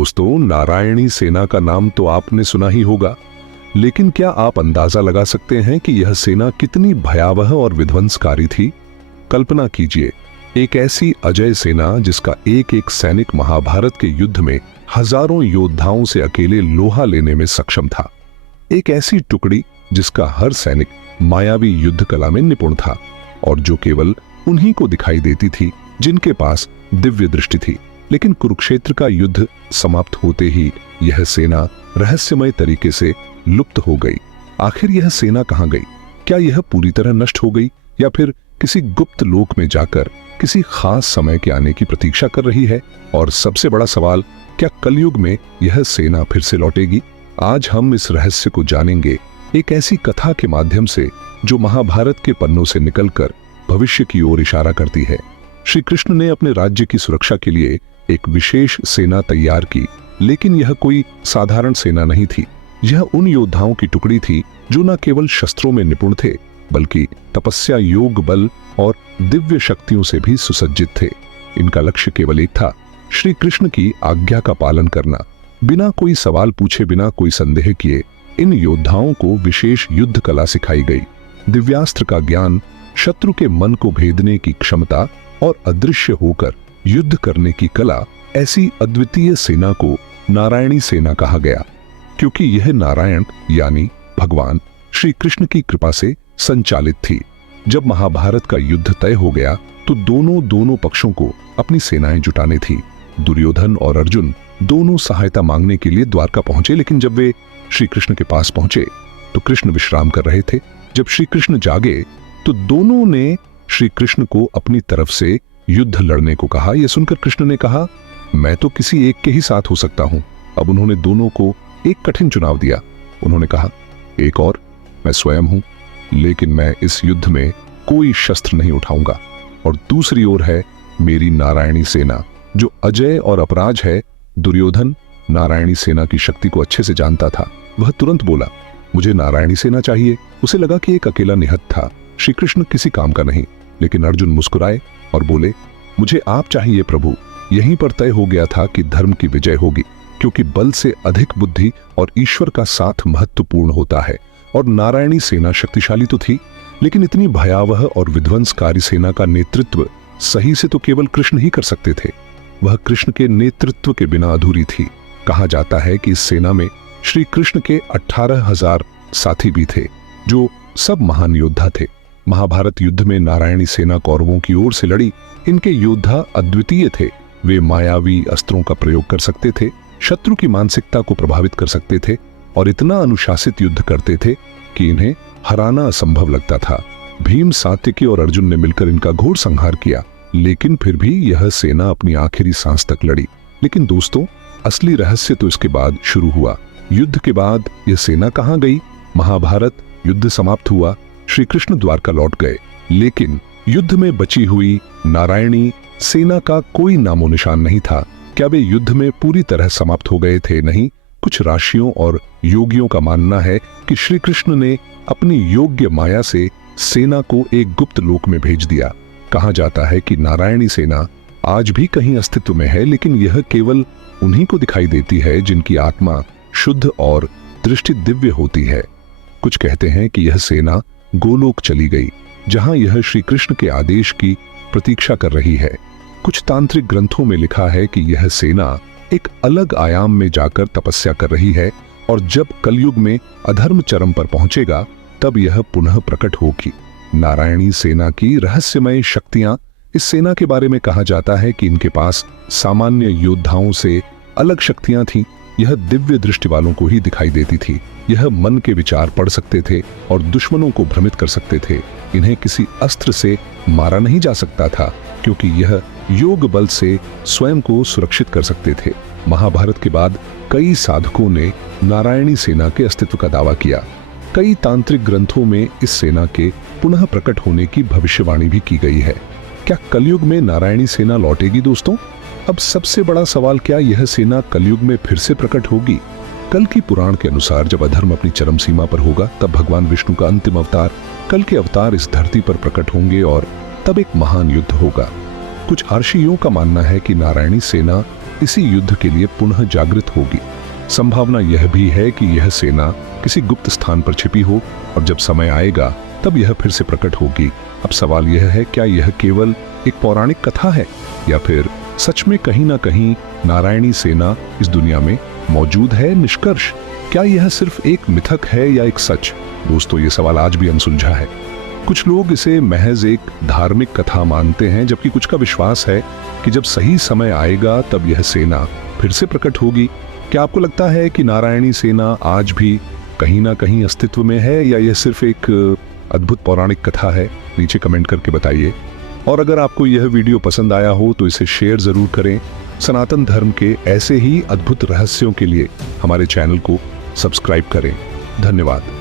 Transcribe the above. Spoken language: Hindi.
दोस्तों, नारायणी सेना का नाम तो आपने सुना ही होगा, लेकिन क्या आप अंदाजा लगा सकते हैं कि यह सेना कितनी भयावह और विध्वंसकारी थी? कल्पना कीजिए, एक ऐसी अजय सेना जिसका एक एक सैनिक महाभारत के युद्ध में हजारों योद्धाओं से अकेले लोहा लेने में सक्षम था। एक ऐसी टुकड़ी जिसका हर सैनिक मायावी युद्ध कला में निपुण था और जो केवल उन्हीं को दिखाई देती थी जिनके पास दिव्य दृष्टि थी। लेकिन कुरुक्षेत्र का युद्ध समाप्त होते ही यह सेना रहस्यमय तरीके से लुप्त हो गई। आखिर यह सेना कहां गई? क्या यह पूरी तरह नष्ट हो गई या फिर किसी गुप्त लोक में जाकर किसी खास समय के आने की प्रतीक्षा कर रही है? और सबसे बड़ा सवाल, क्या कलयुग में यह सेना फिर से लौटेगी? आज हम इस रहस्य को जानेंगे, एक ऐसी कथा के माध्यम से जो महाभारत के पन्नों से निकलकर भविष्य की ओर इशारा करती है। श्री कृष्ण ने अपने राज्य की सुरक्षा के लिए एक विशेष सेना तैयार की, लेकिन यह कोई साधारण सेना नहीं थी। यह उन योद्धाओं की टुकड़ी थी जो न केवल शस्त्रों में निपुण थे, बल्कि तपस्या, योग बल और दिव्य शक्तियों से भी सुसज्जित थे। इनका लक्ष्य केवल एक था, श्री कृष्ण की आज्ञा का पालन करना। बिना कोई सवाल पूछे, बिना कोई संदेह किए इन योद्धाओं को विशेष युद्ध कला सिखाई गई। दिव्यास्त्र का ज्ञान, शत्रु के मन को भेदने की क्षमता और अदृश्य होकर युद्ध करने की कला। ऐसी अद्वितीय सेना को नारायणी सेना कहा गया, क्योंकि यह नारायण यानी भगवान श्री कृष्ण की कृपा से संचालित थी। जब महाभारत का युद्ध तय हो गया तो दोनों पक्षों को अपनी सेनाएं जुटानी थी। दुर्योधन और अर्जुन दोनों सहायता मांगने के लिए द्वारका पहुंचे, लेकिन जब वे श्री कृष्ण के पास पहुंचे तो कृष्ण विश्राम कर रहे थे। जब श्री कृष्ण जागे तो दोनों ने श्री कृष्ण को अपनी तरफ से युद्ध लड़ने को कहा। यह सुनकर कृष्ण ने कहा, मैं तो किसी एक के ही साथ हो सकता हूं। अब उन्होंने दोनों को एक कठिन चुनाव दिया। उन्होंने कहा, एक और मैं स्वयं हूं, लेकिन मैं इस युद्ध में कोई शस्त्र नहीं उठाऊंगा। और दूसरी ओर है मेरी नारायणी सेना जो अजय और अपराज है। दुर्योधन नारायणी सेना की शक्ति को अच्छे से जानता था। वह तुरंत बोला, मुझे नारायणी सेना चाहिए। उसे लगा कि एक अकेला निहत था, श्री कृष्ण किसी काम का नहीं। लेकिन अर्जुन मुस्कुराए और बोले, मुझे आप चाहिए प्रभु। यहीं पर तय हो गया था कि धर्म की विजय होगी, क्योंकि बल से अधिक बुद्धि और ईश्वर का साथ महत्वपूर्ण होता है। और नारायणी सेना शक्तिशाली तो थी, लेकिन इतनी भयावह और विध्वंसकारी सेना का नेतृत्व सही से तो केवल कृष्ण ही कर सकते थे। वह कृष्ण के नेतृत्व के बिना अधूरी थी। कहा जाता है कि इस सेना में श्री कृष्ण के 18,000 साथी भी थे, जो सब महान योद्धा थे। महाभारत युद्ध में नारायणी सेना कौरवों की ओर से लड़ी। इनके योद्धा अद्वितीय थे। वे मायावी अस्त्रों का प्रयोग कर सकते थे, शत्रु की मानसिकता को प्रभावित कर सकते थे और इतना अनुशासित युद्ध करते थे कि इन्हें हराना असंभव लगता था। भीम, सात्यकी और अर्जुन ने मिलकर इनका घोर संहार किया, लेकिन फिर भी यह सेना अपनी आखिरी सांस तक लड़ी। लेकिन दोस्तों, असली रहस्य तो इसके बाद शुरू हुआ। युद्ध के बाद यह सेना कहां गई? महाभारत युद्ध समाप्त हुआ, श्री कृष्ण द्वारका लौट गए, लेकिन युद्ध में बची हुई नारायणी सेना का कोई नामो निशान नहीं था। क्या वे युद्ध में पूरी तरह समाप्त हो गए थे? नहीं। कुछ राशियों और योगियों का मानना है कि श्री कृष्ण ने अपनी योग्य माया से सेना को एक गुप्त लोक में भेज दिया। कहा जाता है कि नारायणी सेना आज भी कहीं अस्तित्व में है, लेकिन यह केवल उन्हीं को दिखाई देती है जिनकी आत्मा शुद्ध और दृष्टि दिव्य होती है। कुछ कहते हैं कि यह सेना गोलोक चली गई, जहां यह श्री कृष्ण के आदेश की प्रतीक्षा कर रही है। कुछ तांत्रिक ग्रंथों में लिखा है कि यह सेना एक अलग आयाम में जाकर तपस्या कर रही है और जब कलयुग में अधर्म चरम पर पहुंचेगा तब यह पुनः प्रकट होगी। नारायणी सेना की रहस्यमय शक्तियां। इस सेना के बारे में कहा जाता है कि इनके पास सामान्य योद्धाओं से अलग शक्तियां थीं। यह दिव्य दृष्टि वालों को ही दिखाई देती थी। यह मन के विचार पढ़ सकते थे और दुश्मनों को भ्रमित कर सकते थे। इन्हें किसी अस्त्र से मारा नहीं जा सकता था, क्योंकि यह योग बल से स्वयं को सुरक्षित कर सकते थे। महाभारत के बाद कई साधकों ने नारायणी सेना के अस्तित्व का दावा किया। कई तांत्रिक ग्रंथों में इस सेना के पुनः प्रकट होने की भविष्यवाणी भी की गई है। क्या कलयुग में नारायणी सेना लौटेगी दोस्तों? अब सबसे बड़ा सवाल, क्या यह सेना कलयुग में फिर से प्रकट होगी? कल की पुराण के अनुसार जब अधर्म अपनी चरम सीमा पर होगा, तब भगवान विष्णु का अंतिम अवतार, कल के अवतार इस धरती पर प्रकट होंगे और तब एक महान युद्ध होगा। कुछ आर्षियों का मानना है कि नारायणी सेना इसी युद्ध के लिए पुनः जागृत होगी। संभावना यह भी है कि यह सेना किसी गुप्त स्थान पर छिपी हो और जब समय आएगा तब यह फिर से प्रकट होगी। अब सवाल यह है, क्या यह केवल एक पौराणिक कथा है या फिर सच में कहीं ना कहीं नारायणी सेना इस दुनिया में मौजूद है? निष्कर्ष, क्या यह सिर्फ एक मिथक है या एक सच? दोस्तों, ये सवाल आज भी अनसुलझा है। कुछ लोग इसे महज एक धार्मिक कथा मानते हैं, जबकि कुछ का विश्वास है कि जब सही समय आएगा तब यह सेना फिर से प्रकट होगी। क्या आपको लगता है कि नारायणी सेना आज भी कहीं ना कहीं अस्तित्व में है या यह सिर्फ एक अद्भुत पौराणिक कथा है? नीचे कमेंट करके बताइए। और अगर आपको यह वीडियो पसंद आया हो तो इसे शेयर जरूर करें। सनातन धर्म के ऐसे ही अद्भुत रहस्यों के लिए हमारे चैनल को सब्सक्राइब करें। धन्यवाद।